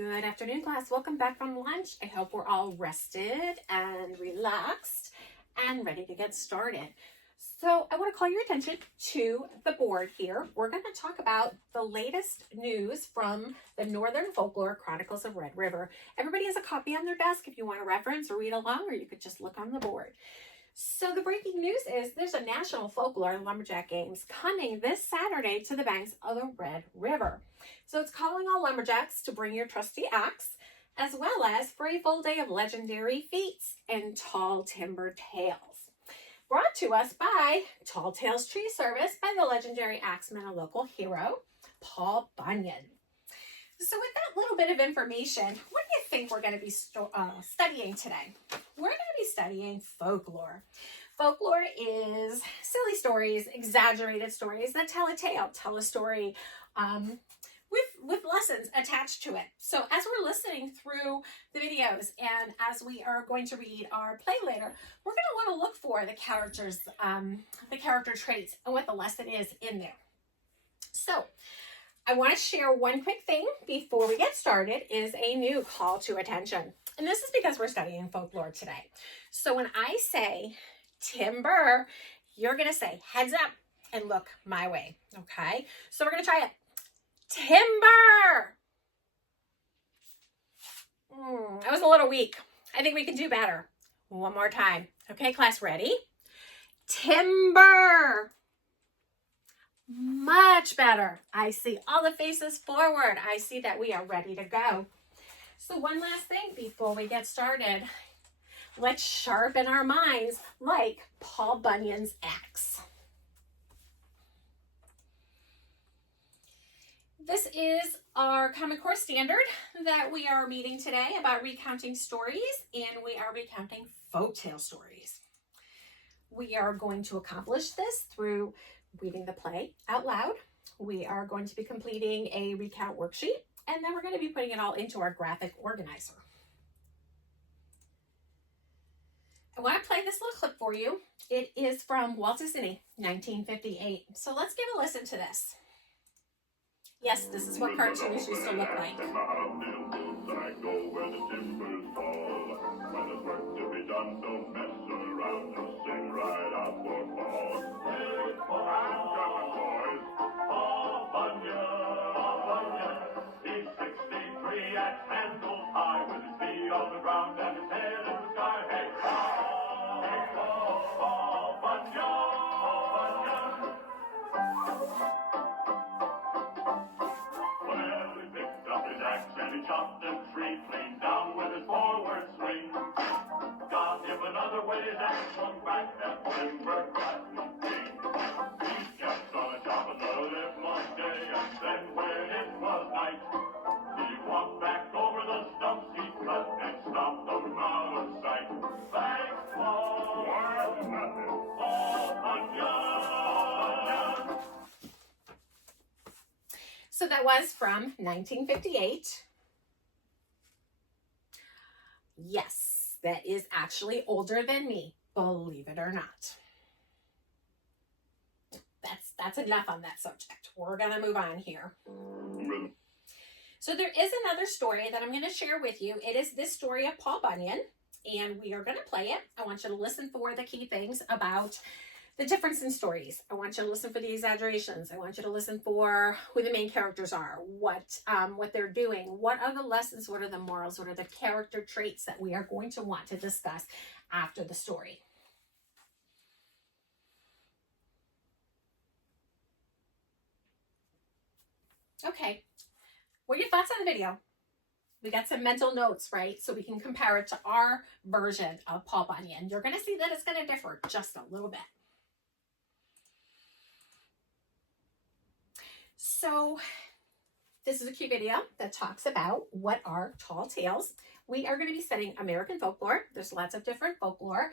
Good afternoon, class. Welcome back from lunch. I hope we're all rested and relaxed and ready to get started. So I want to call your attention to the board here. We're going to talk about the latest news from the Northern Folklore Chronicles of Red River. Everybody has a copy on their desk if you want to reference or read along, or you could just look on the board. So the breaking news is there's a National Folklore and Lumberjack Games coming this Saturday to the banks of the Red River. So it's calling all lumberjacks to bring your trusty axe, as well as for a full day of legendary feats and tall timber tales. Brought to us by Tall Tales Tree Service by the legendary axeman and local hero, Paul Bunyan. So with that little bit of information, what do you think we're going to be studying today? We're going to be studying folklore. Folklore is silly stories, exaggerated stories that tell a tale, tell a story with lessons attached to it. So as we're listening through the videos and as we are going to read our play later, we're going to want to look for the characters, the character traits, and what the lesson is in there. So I want to share one quick thing before we get started is a new call to attention. And this is because we're studying folklore today. So when I say timber, you're going to say heads up and look my way. Okay. So we're going to try it. Timber. That was a little weak. I think we can do better. One more time. Okay, class, ready? Timber. Much better. I see all the faces forward. I see that we are ready to go. So one last thing before we get started. Let's sharpen our minds like Paul Bunyan's axe. This is our Common Core standard that we are meeting today about recounting stories, and we are recounting folktale stories. We are going to accomplish this through reading the play out loud. We are going to be completing a recount worksheet, and then we're going to be putting it all into our graphic organizer. I want to play this little clip for you. It is from Walt Disney, 1958. So let's give a listen to this. Yes, this is what cartoons used to look like. Chopped a tree clean down with his forward swing. Got him another way and swung back that timber cotton king. He kept on chopping the livelong day, and then when it was night, he walked back over the stumps he cut and stomped them out of sight. Thanks, Paul. Paul Bunyan. So that was from 1958. Yes, that is actually older than me, believe it or not. That's enough on that subject. We're going to move on here. So there is another story that I'm going to share with you. It is this story of Paul Bunyan, and we are going to play it. I want you to listen for the key things about the difference in stories. I want you to listen for the exaggerations. I want you to listen for who the main characters are, what they're doing, what are the lessons, what are the morals, what are the character traits that we are going to want to discuss after the story. Okay, what are your thoughts on the video? We got some mental notes, right? So we can compare it to our version of Paul Bunyan. You're going to see that it's going to differ just a little bit. So this is a cute video that talks about what are tall tales. We are going to be studying American folklore. There's lots of different folklore,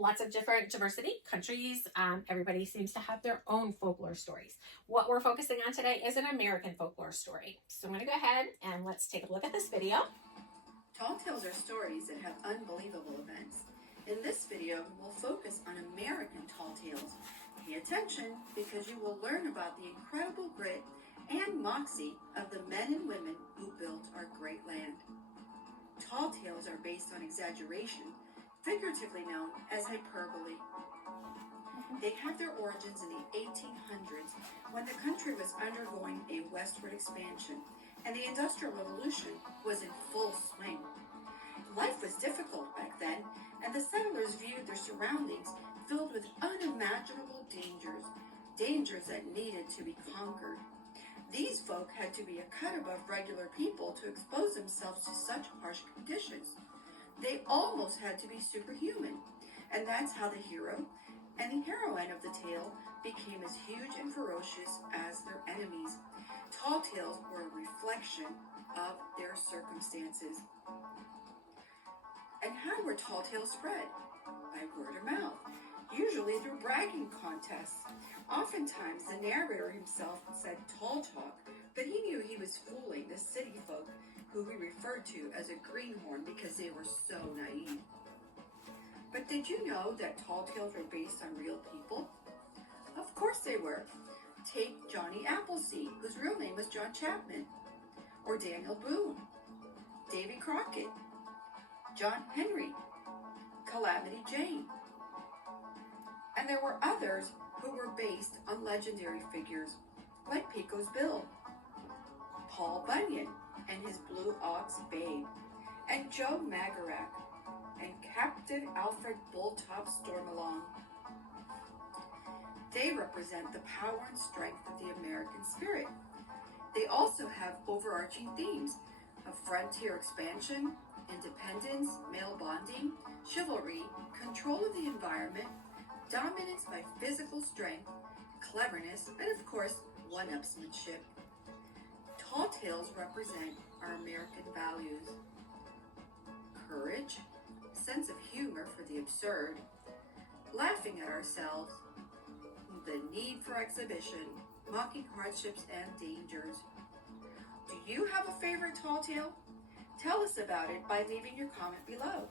lots of different diversity, countries. Everybody seems to have their own folklore stories. What we're focusing on today is an American folklore story. So I'm going to go ahead and let's take a look at this video. Tall tales are stories that have unbelievable events. In this video, we'll focus on American tall tales. Pay attention because you will learn about the incredible grit and moxie of the men and women who built our great land. Tall tales are based on exaggeration, figuratively known as hyperbole. They have their origins in the 1800s when the country was undergoing a westward expansion and the Industrial Revolution was in full swing. Life was difficult back then, and the settlers viewed their surroundings filled with unimaginable dangers that needed to be conquered. These folk had to be a cut above regular people to expose themselves to such harsh conditions. They almost had to be superhuman, and that's how the hero and the heroine of the tale became as huge and ferocious as their enemies. Tall tales were a reflection of their circumstances. And how were tall tales spread? By word of mouth, usually through bragging contests. Oftentimes, the narrator himself said tall talk, but he knew he was fooling the city folk, who he referred to as a greenhorn because they were so naive. But did you know that tall tales were based on real people? Of course they were. Take Johnny Appleseed, whose real name was John Chapman, or Daniel Boone, Davy Crockett, John Henry, Calamity Jane. And there were others who were based on legendary figures like Pico's Bill, Paul Bunyan and his Blue Ox Babe, and Joe Magarac, and Captain Alfred Bulltop Stormalong. They represent the power and strength of the American spirit. They also have overarching themes of frontier expansion, independence, male bonding, chivalry, control of the environment, dominance by physical strength, cleverness, and of course, one-upsmanship. Tall tales represent our American values: courage, sense of humor for the absurd, laughing at ourselves, the need for exhibition, mocking hardships and dangers. Do you have a favorite tall tale? Tell us about it by leaving your comment below.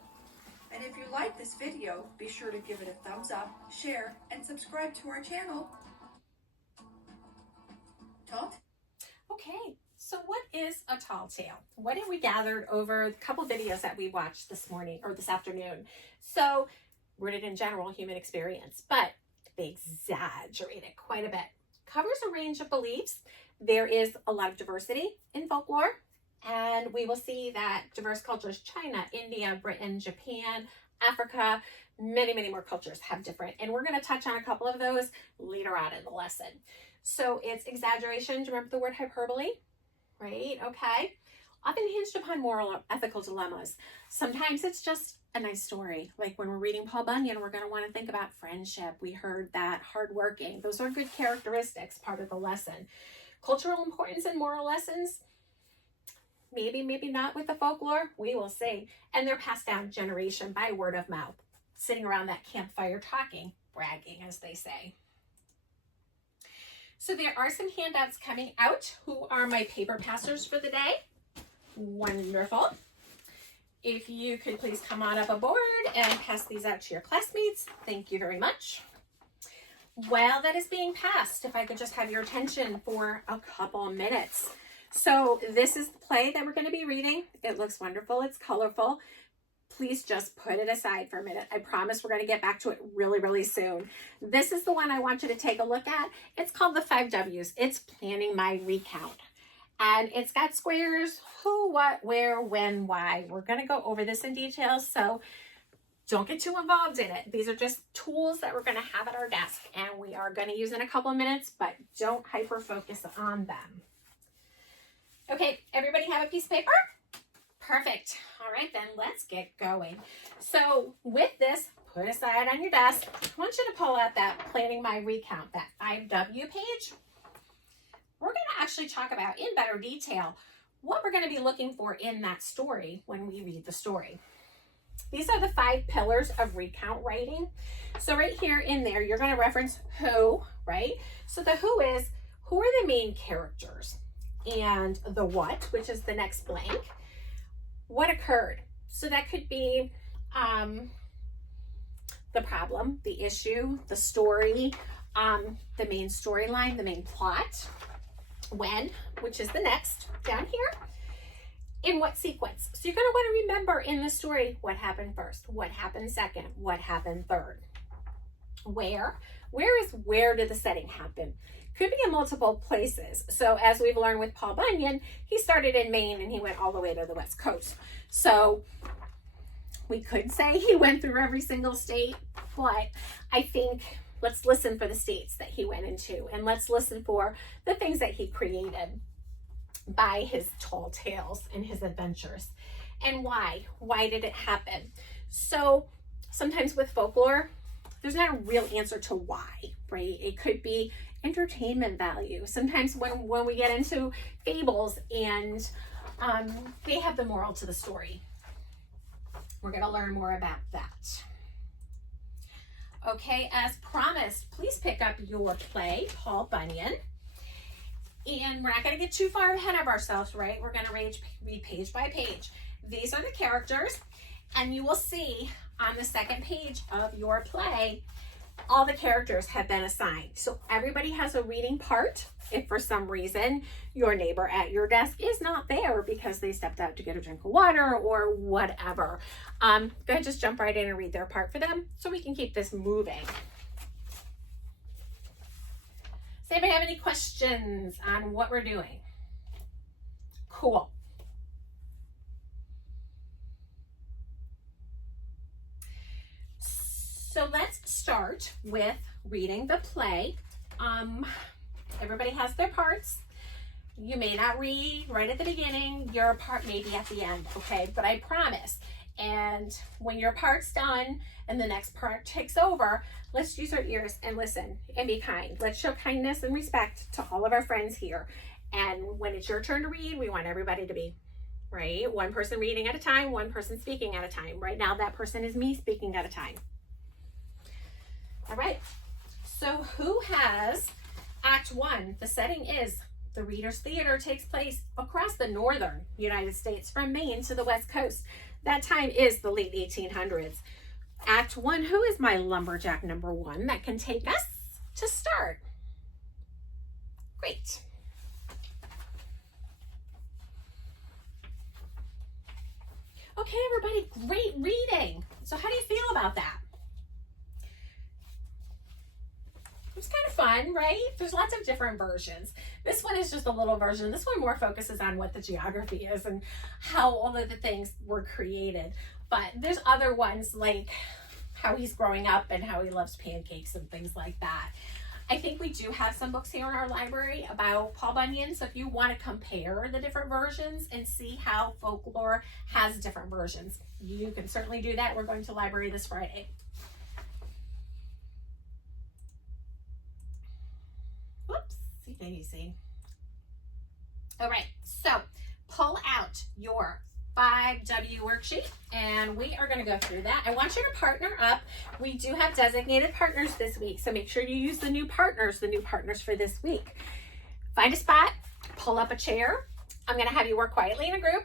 And if you like this video, be sure to give it a thumbs up, share, and subscribe to our channel. Okay, so what is a tall tale? What have we gathered over the couple videos that we watched this morning or this afternoon? So, rooted in general human experience, but they exaggerate it quite a bit. Covers a range of beliefs. There is a lot of diversity in folklore, and we will see that diverse cultures, China, India, Britain, Japan, Africa, many, many more cultures have different, and we're going to touch on a couple of those later on in the lesson. So it's exaggeration. Do you remember the word hyperbole? Right? Okay. Often hinged upon moral or ethical dilemmas. Sometimes it's just a nice story. Like when we're reading Paul Bunyan, we're going to want to think about friendship. We heard that hardworking. Those are good characteristics, part of the lesson. Cultural importance and moral lessons. Maybe, maybe not with the folklore. We will see. And they're passed down generation by word of mouth. Sitting around that campfire talking, bragging, as they say. So there are some handouts coming out. Who are my paper passers for the day? Wonderful. If you could please come on up aboard and pass these out to your classmates. Thank you very much. While that is being passed, if I could just have your attention for a couple of minutes. So this is the play that we're going to be reading. It looks wonderful. It's colorful. Please just put it aside for a minute. I promise we're going to get back to it really, really soon. This is the one I want you to take a look at. It's called the 5 W's. It's Planning My Recount. And it's got squares, who, what, where, when, why. We're going to go over this in detail, so don't get too involved in it. These are just tools that we're going to have at our desk, and we are going to use in a couple of minutes, but don't hyper-focus on them. Okay, everybody have a piece of paper? Perfect. All right, then let's get going. So with this, put aside on your desk, I want you to pull out that Planning My Recount, that 5W page. We're going to actually talk about in better detail what we're going to be looking for in that story when we read the story. These are the 5 pillars of recount writing. So right here in there, you're going to reference who, right? So the who is, who are the main characters? And the what, which is the next blank, what occurred. So that could be the problem, the issue, the story, the main storyline, the main plot. When, which is the next down here, in what sequence. So you're going to want to remember in the story what happened first, what happened second, what happened third. Where is where did the setting happen? Could be in multiple places. So as we've learned with Paul Bunyan, he started in Maine and he went all the way to the West Coast. So we could say he went through every single state, but I think let's listen for the states that he went into, and let's listen for the things that he created by his tall tales and his adventures. And why? Why did it happen? So sometimes with folklore, there's not a real answer to why, right? It could be entertainment value. Sometimes when we get into fables and they have the moral to the story. We're going to learn more about that. Okay, as promised, please pick up your play, Paul Bunyan. And we're not going to get too far ahead of ourselves, right? We're going to read page by page. These are the characters, and you will see on the second page of your play, all the characters have been assigned. So everybody has a reading part. If for some reason your neighbor at your desk is not there because they stepped out to get a drink of water or whatever, go ahead, just jump right in and read their part for them so we can keep this moving. Does anybody have any questions on what we're doing? Cool. So let's start with reading the play. Everybody has their parts. You may not read right at the beginning. Your part may be at the end, okay? But I promise. And when your part's done and the next part takes over, let's use our ears and listen and be kind. Let's show kindness and respect to all of our friends here. And when it's your turn to read, we want everybody to be, right? One person reading at a time, one person speaking at a time. Right now, that person is me speaking at a time. All right. So who has Act 1? The setting is the Reader's Theater takes place across the northern United States from Maine to the West Coast. That time is the late 1800s. Act 1, who is my lumberjack number 1 that can take us to start? Great. Okay, everybody, great reading. So how do you feel about that? It's kind of fun, right? There's lots of different versions. This one is just a little version. This one more focuses on what the geography is and how all of the things were created. But there's other ones like how he's growing up and how he loves pancakes and things like that. I think we do have some books here in our library about Paul Bunyan. So if you want to compare the different versions and see how folklore has different versions, you can certainly do that. We're going to library this Friday. Whoops, easy. All right, so pull out your 5W worksheet and we are going to go through that. I want you to partner up. We do have designated partners this week, so make sure you use the new partners for this week. Find a spot, pull up a chair. I'm going to have you work quietly in a group,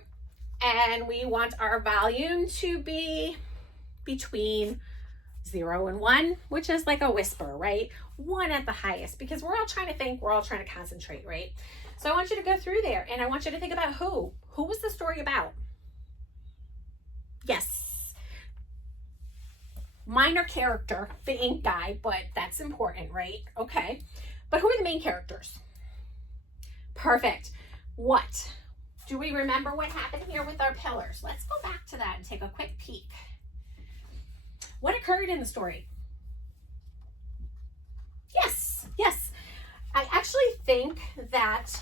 and we want our volume to be between 0 and 1, which is like a whisper, right? 1 at the highest, because we're all trying to think, we're all trying to concentrate, right? So I want you to go through there and I want you to think about who was the story about? Yes. Minor character, the ink guy, but that's important, right? Okay. But who are the main characters? Perfect. What? Do we remember what happened here with our pillars? Let's go back to that and take a quick peek. What occurred in the story? Yes. I actually think that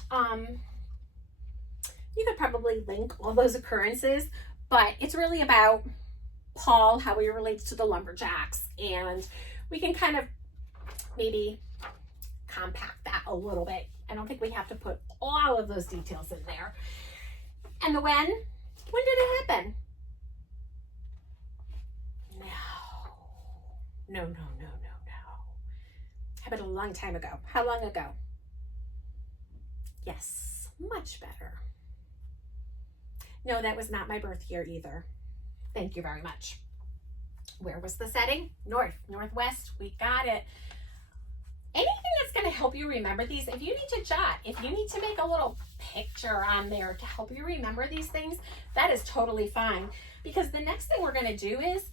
you could probably link all those occurrences, but it's really about Paul, how he relates to the lumberjacks, and we can kind of maybe compact that a little bit. I don't think we have to put all of those details in there. And the when did it happen? No. How about a long time ago? How long ago? Yes, much better. No, that was not my birth year either. Thank you very much. Where was the setting? North, northwest, we got it. Anything that's going to help you remember these. If you need to jot, if you need to make a little picture on there to help you remember these things, that is totally fine. Because the next thing we're going to do is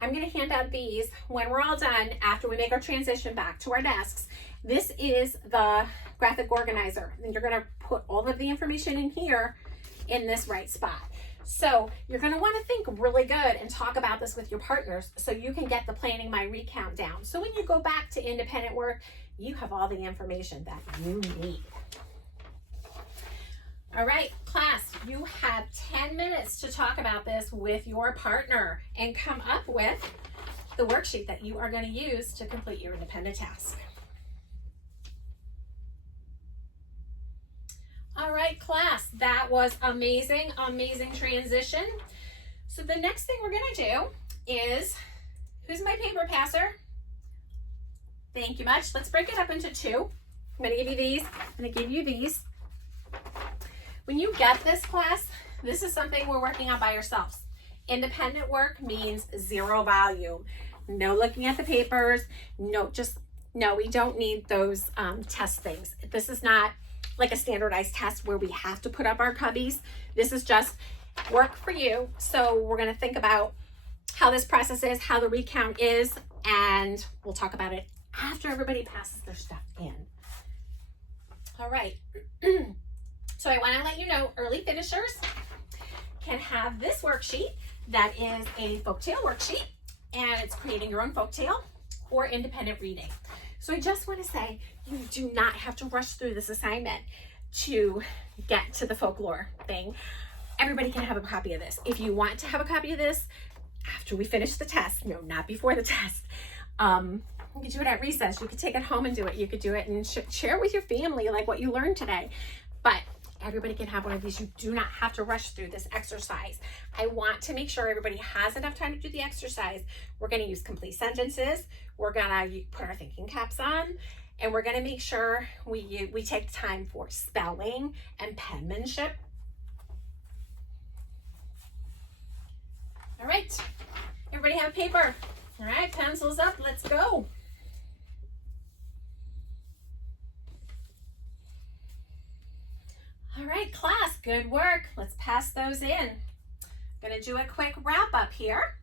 I'm going to hand out these when we're all done after we make our transition back to our desks. This is the graphic organizer, and you're going to put all of the information in here in this right spot. So you're going to want to think really good and talk about this with your partners so you can get the planning my recount down. So when you go back to independent work, you have all the information that you need. All right, class, you have 10 minutes to talk about this with your partner and come up with the worksheet that you are going to use to complete your independent task. All right, class, that was amazing, amazing transition. So the next thing we're going to do is, who's my paper passer? Thank you much. Let's break it up into two. I'm going to give you these. I'm going to give you these. When you get this, class, this is something we're working on by yourselves. Independent work means zero volume. No looking at the papers. No, we don't need those test things. This is not like a standardized test where we have to put up our cubbies. This is just work for you. So we're going to think about how this process is, how the recount is, and we'll talk about it after everybody passes their stuff in. All right. So I want to let you know early finishers can have this worksheet that is a folktale worksheet, and it's creating your own folktale or independent reading. So I just want to say you do not have to rush through this assignment to get to the folklore thing. Everybody can have a copy of this. If you want to have a copy of this after we finish the test, no, not before the test. You could do it at recess. You could take it home and do it. You could do it and share it with your family, like what you learned today. But everybody can have one of these. You do not have to rush through this exercise. I want to make sure everybody has enough time to do the exercise. We're going to use complete sentences. We're going to put our thinking caps on, and we're going to make sure we take time for spelling and penmanship. All right, everybody have paper. All right, pencils up, let's go. All right, class, good work. Let's pass those in. I'm gonna do a quick wrap up here.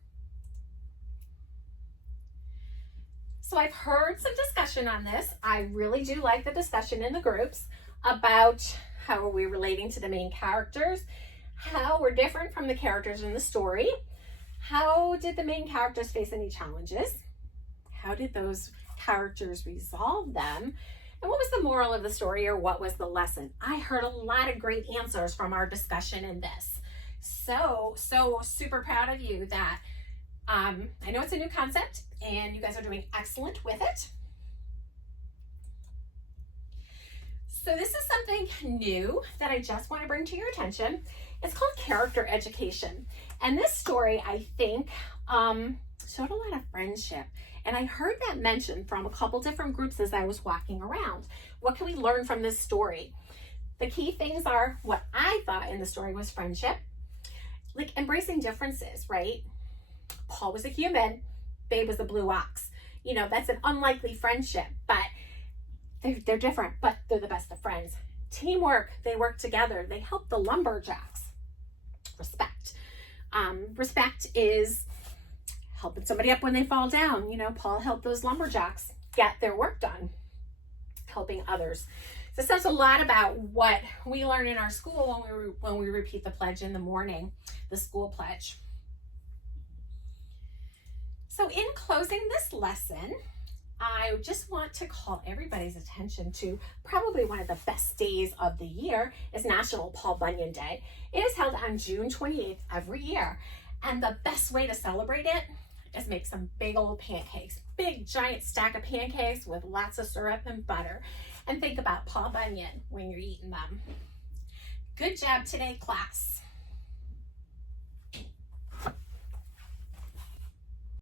So I've heard some discussion on this. I really do like the discussion in the groups about how are we relating to the main characters, how we're different from the characters in the story, how did the main characters face any challenges, how did those characters resolve them, and what was the moral of the story, or what was the lesson? I heard a lot of great answers from our discussion in this. So super proud of you that I know it's a new concept and you guys are doing excellent with it. So this is something new that I just want to bring to your attention. It's called character education. And this story, I think, showed a lot of friendship. And I heard that mentioned from a couple different groups as I was walking around. What can we learn from this story? The key things are, what I thought in the story was friendship, like embracing differences, right? Paul was a human, Babe was a blue ox. You know, that's an unlikely friendship, but they're different, but they're the best of friends. Teamwork, they work together. They help the lumberjacks. Respect. Respect is helping somebody up when they fall down. You know, Paul helped those lumberjacks get their work done, helping others. So it says a lot about what we learn in our school when we repeat the pledge in the morning, the school pledge. So in closing this lesson, I just want to call everybody's attention to probably one of the best days of the year is National Paul Bunyan Day. It is held on June 28th every year. And the best way to celebrate it is make some big old pancakes, big giant stack of pancakes with lots of syrup and butter. And think about Paul Bunyan when you're eating them. Good job today, class.